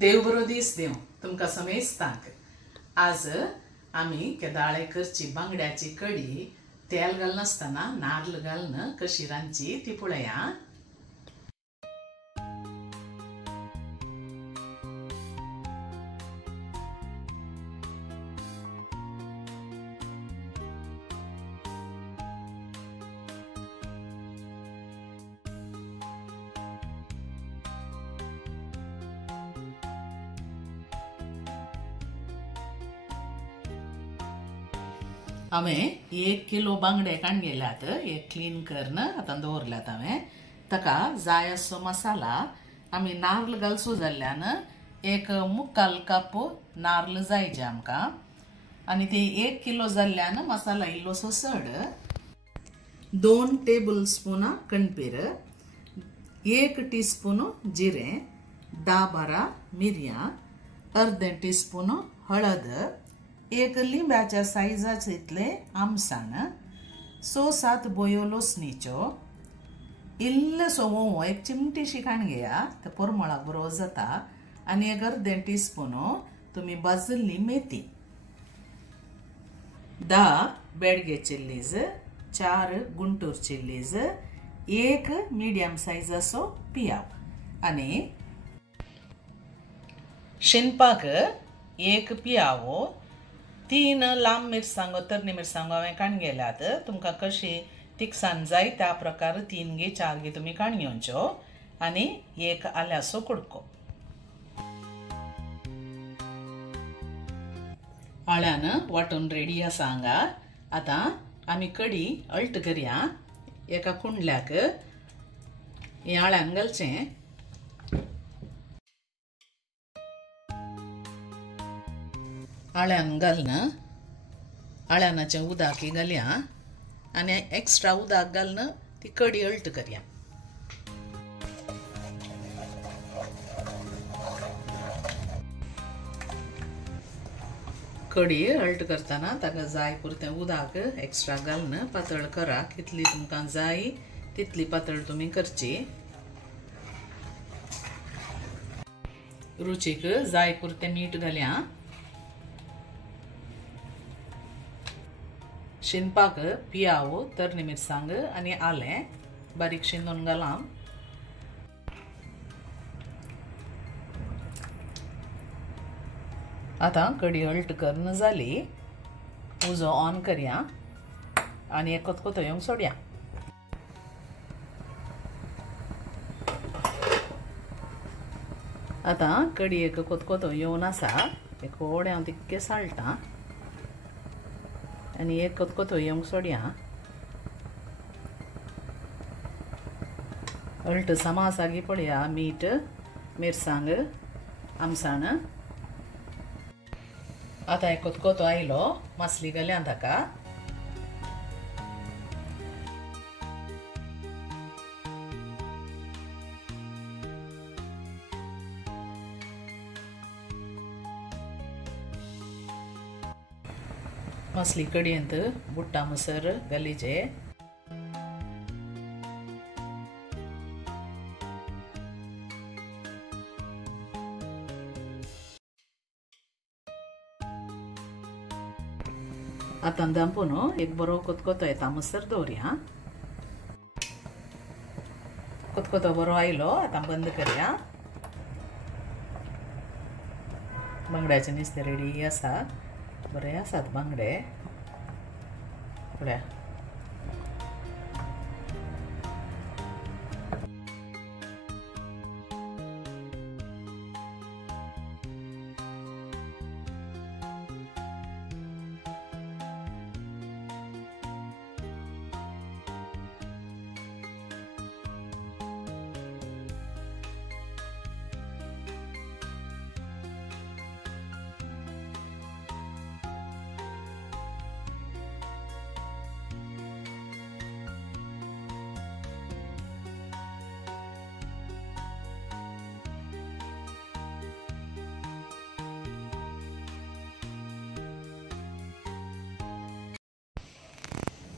देव बरो दीस देव तुमकां समेस्तांक। आज आमी केदाळेकरची बांगड्याची कडी तेल घालनासतना नारळ घालून कशी रांदची ती पळया। हांवें 1 किलो बांगडे काडून गेल्यात, एक क्लीन करून आतां दवरल्यात हांवें। ताका जाय असो मसाला आमी नारळ घालसो जाल्ल्यान एक मुक्काल कप नारळ जायचे आमकां, आनी ती 1 किलो जाल्ल्यान मसाला इल्लोसो चड। 2 टेबल स्पून कणपेर, 1 टीस्पून जिरें, 10-12 मिरयां, अर्धे टीस्पून हळद, 1 लिंब्याच्या सायजाचे इतले आमसाण, 6-7 बोयो लसणीच्यो, इल्लोसो वोंवो एक चिमटीशी काडून घेया, ते परमळाक बरो जाता, आनी 1 अर्धे टीस्पून तुमी भाजल्ली मेथी, 10 Bedge chillies, 4 Guntur chillies, 1 medium सायजाचो पियाव, आनी शिनपाक 1 पियावो, 3 लांब मिरसांगो तरणी मिरसांगो हांवें काडून गेल्यात। तुमकां कशी तिखसाण जाय त्या प्रकार 3 गे 4 गे तुमी काडून घेवच्यो, आनी 1 आल्याचो कुडको। आळ्यान वांटून रेडी आसा हांगा। आतां आमी कडी अल्ट करया। एका कुंडल्याक हें आळ्यान घालचें, आळ्यान घालून आळ्यानाचें उदक घालया, आनी एक्स्ट्रा उदक घालून ती कडी अल्ट करया। कडी अल्ट करतना ताका जाय पुरतें उदक एक्स्ट्रा घालून पातळ करा। कितली तुमकां जाय तितली पातळ तुमी करची। रुचीक जाय पुरतें मीठ घालया। शिनपाक पियाव, तरणी मिरसांग आनी आलें बारीक शिनून घालां। आतां कडी अल्ट करून जाली, उजो ऑन करया आनी एक कोतकोतोवंक सोडया। आतां कडी एक कोतकोतो येवन आसा, एक वोडें हांव तिक्के साळटां आनी एक कोतकोतो येवंक सोडया। अल्ट समास आगी पळया, मीठ, मिरसांग, आमसाण। आतां एक कोतकोतो आयलो, मसली घालया ताका। मसली कडयेंत बुट्टा मुसर घालीचे। आतां दांपून एक बरो कोतकोतो येता मुसर दवरया। कोतकोतो बरो आयलो, आतां बंद करया। बांगड्याचें नुस्तें रेडी आसा, बरे आसात बांगडे पळया।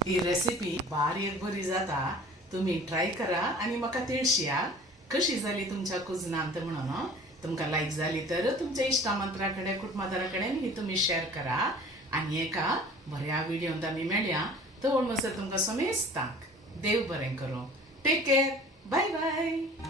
ही रेसिपी बारीक बरी जाता, तुम्ही ट्राय करा आणि म्हाका तिळशिया कशी जाली तुमच्या कुजनांत म्हणून तुमकां लायक जाली तर तुमच्या इश्टामंत्रा कडेन कुटुंबादारा कडेन ही तुमी शेअर करा आनी एका बऱ्या व्हिडिओंत आमी मेळया तो म्हणसर तुमकां समेस्तांक देव बरें करूं टेक केअर बाय बाय